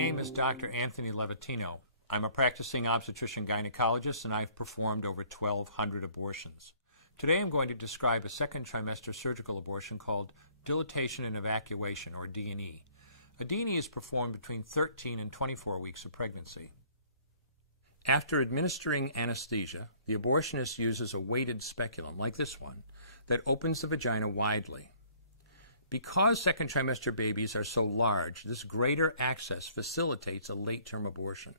name is Dr. Anthony Levatino. I'm a practicing obstetrician-gynecologist, and I've performed over 1,200 abortions. Today I'm going to describe a second trimester surgical abortion called dilatation and evacuation, or D&E. A D&E is performed between 13 and 24 weeks of pregnancy. After administering anesthesia, the abortionist uses a weighted speculum, like this one, that opens the vagina widely. Because second trimester babies are so large, this greater access facilitates a late-term abortion.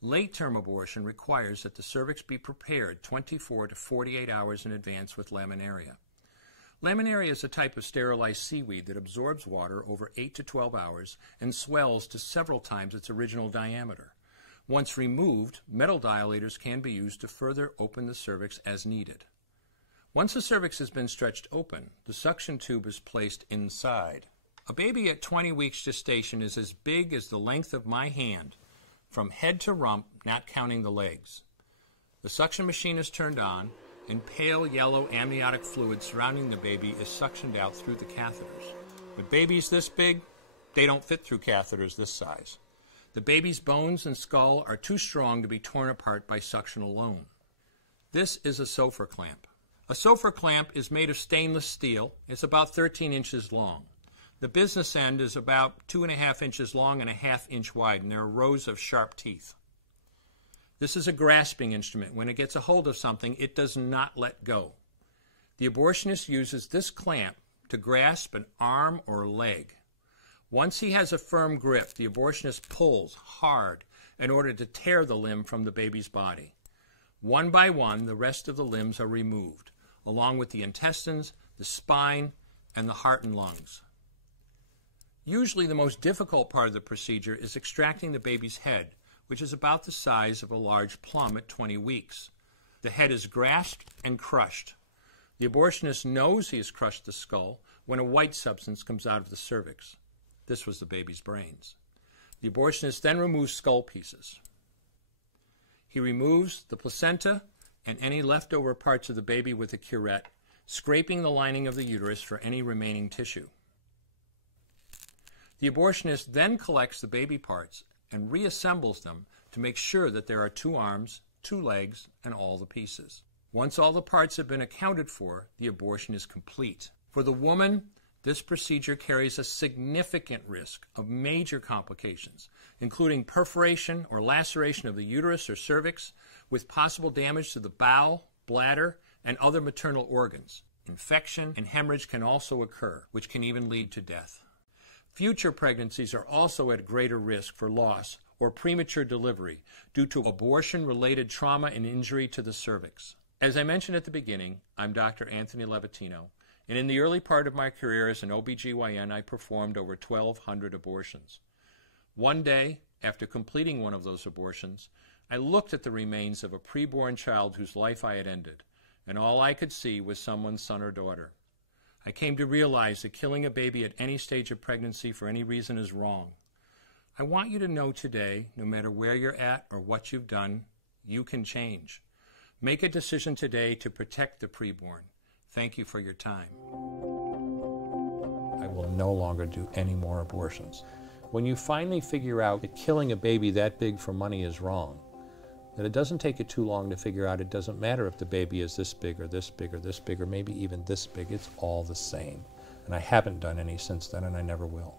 Late-term abortion requires that the cervix be prepared 24 to 48 hours in advance with laminaria. Laminaria is a type of sterilized seaweed that absorbs water over 8 to 12 hours and swells to several times its original diameter. Once removed, metal dilators can be used to further open the cervix as needed. Once the cervix has been stretched open, the suction tube is placed inside. A baby at 20 weeks gestation is as big as the length of my hand, from head to rump, not counting the legs. The suction machine is turned on, and pale yellow amniotic fluid surrounding the baby is suctioned out through the catheters. With babies this big, they don't fit through catheters this size. The baby's bones and skull are too strong to be torn apart by suction alone. This is a Sofer clamp. A Sofer clamp is made of stainless steel. It's about 13 inches long. The business end is about 2.5 inches long and 1/2 inch wide, and there are rows of sharp teeth. This is a grasping instrument. When it gets a hold of something, it does not let go. The abortionist uses this clamp to grasp an arm or leg. Once he has a firm grip, the abortionist pulls hard in order to tear the limb from the baby's body. One by one, the rest of the limbs are removed, along with the intestines, the spine, and the heart and lungs. Usually the most difficult part of the procedure is extracting the baby's head, which is about the size of a large plum at 20 weeks. The head is grasped and crushed. The abortionist knows he has crushed the skull when a white substance comes out of the cervix. This was the baby's brains. The abortionist then removes skull pieces. He removes the placenta and any leftover parts of the baby with a curette, scraping the lining of the uterus for any remaining tissue. The abortionist then collects the baby parts and reassembles them to make sure that there are 2 arms, 2 legs, and all the pieces. Once all the parts have been accounted for, the abortion is complete. For the woman, this procedure carries a significant risk of major complications, including perforation or laceration of the uterus or cervix, with possible damage to the bowel, bladder, and other maternal organs. Infection and hemorrhage can also occur, which can even lead to death. Future pregnancies are also at greater risk for loss or premature delivery due to abortion-related trauma and injury to the cervix. As I mentioned at the beginning, I'm Dr. Anthony Levatino, and in the early part of my career as an OBGYN, I performed over 1,200 abortions. One day, after completing one of those abortions, I looked at the remains of a preborn child whose life I had ended, and all I could see was someone's son or daughter. I came to realize that killing a baby at any stage of pregnancy for any reason is wrong. I want you to know today, no matter where you're at or what you've done, you can change. Make a decision today to protect the preborn. Thank you for your time. I will no longer do any more abortions. When you finally figure out that killing a baby that big for money is wrong, that it doesn't take you too long to figure out it doesn't matter if the baby is this big or this big or this big or maybe even this big, it's all the same. And I haven't done any since then, and I never will.